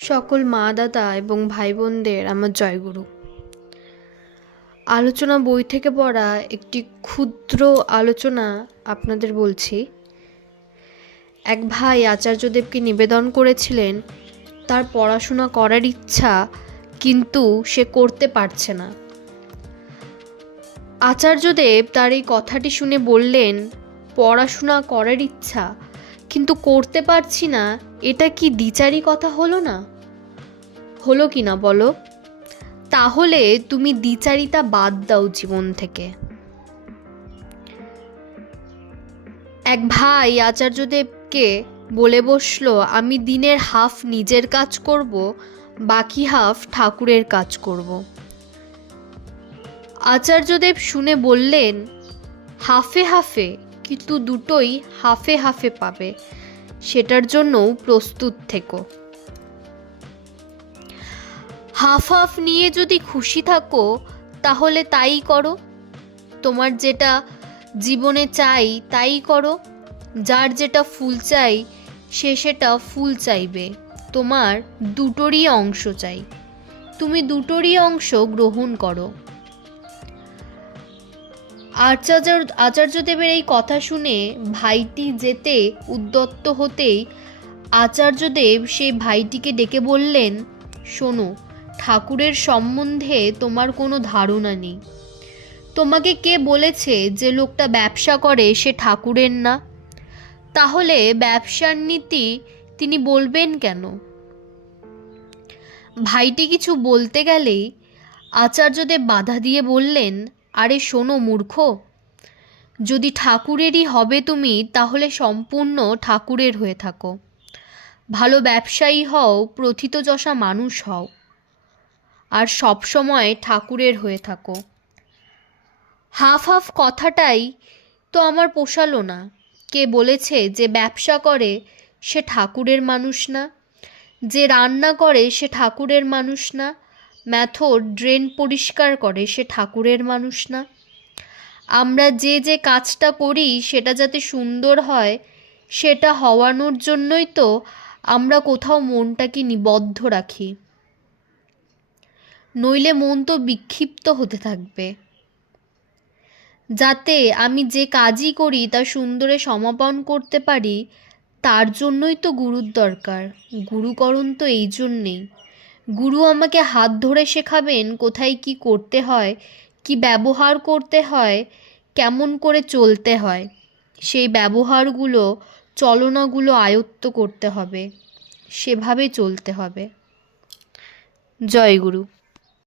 সকল মা দাদা এবং ভাই বোনদের আমার জয়গুরু। আলোচনা বই থেকে পড়া একটি ক্ষুদ্র আলোচনা আপনাদের বলছি। এক ভাই আচার্যদেবকে নিবেদন করেছিলেন, তার পড়াশোনা করার ইচ্ছা কিন্তু সে করতে পারছে না। আচার্যদেব তার এই কথাটি শুনে বললেন, পড়াশোনা করার ইচ্ছা কিন্তু করতে পারছি না, এটা কি দ্বিচারি কথা হলো না? হলো কি না বলো? তাহলে তুমি দ্বিচারিতা বাদ দাও জীবন থেকে। এক ভাই আচার্যদেবকে বলে বসল, আমি দিনের হাফ নিজের কাজ করব, বাকি হাফ ঠাকুরের কাজ করব। আচার্যদেব শুনে বললেন, হাফে হাফে কিন্তু দুটোই হাফে হাফে পাবে। সেটার জন্যও প্রস্তুত থেকো। হাফ হাফ নিয়ে যদি খুশি থাকো, তাহলে তাই করো। তোমার যেটা জীবনে চাই, তাই করো। যার যেটা ফুল চাই, সে সেটা ফুল চাইবে। তোমার দুটোরই অংশ চাই। তুমি দুটোরই অংশ গ্রহণ করো। আচার্য আচার্যদেবের এই কথা শুনে ভাইটি যেতে উদ্যত্ত হতেই আচার্যদেব সেই ভাইটিকে ডেকে বললেন, শোনো, ঠাকুরের সম্বন্ধে তোমার কোনো ধারণা নেই। তোমাকে কে বলেছে যে লোকটা ব্যবসা করে সে ঠাকুরের না? তাহলে ব্যবসার নীতি তিনি বলবেন কেন? ভাইটি কিছু বলতে গেলেই আচার্যদেব বাধা দিয়ে বললেন আরে শোনো মূর্খ, যদি ঠাকুরেরই হবে তুমি, তাহলে সম্পূর্ণ ঠাকুরের হয়ে থাকো। ভালো ব্যবসায়ী হও প্রথিতযশা মানুষ হও, আর সবসময় ঠাকুরের হয়ে থাকো। হাফ হাফ কথাটাই তো আমার পোষালো না। কে বলেছে যে ব্যবসা করে, সে ঠাকুরের মানুষ না। যে রান্না করে, সে ঠাকুরের মানুষ না। ম্যাথর ড্রেন পরিষ্কার করে, সে ঠাকুরের মানুষ না। আমরা যে যে কাজটা করি, সেটা যাতে সুন্দর হয়, সেটা হওয়ানোর জন্যই তো আমরা কোথাও মনটাকে নিবদ্ধ রাখি। নইলে মন তো বিক্ষিপ্ত হতে থাকবে। যাতে আমি যে কাজই করি, তা সুন্দরে সমাপন করতে পারি, তার জন্যই তো গুরুর দরকার। গুরুকরণ তো এই জন্যেই। গুরু আমাকে হাত ধরে শেখাবেন কোথায় কি করতে হয়, কি ব্যবহার করতে হয়, কেমন করে চলতে হয়। সেই ব্যবহারগুলো, চলনাগুলো আয়ত্ত করতে হবে। সেভাবে চলতে হবে। জয় গুরু।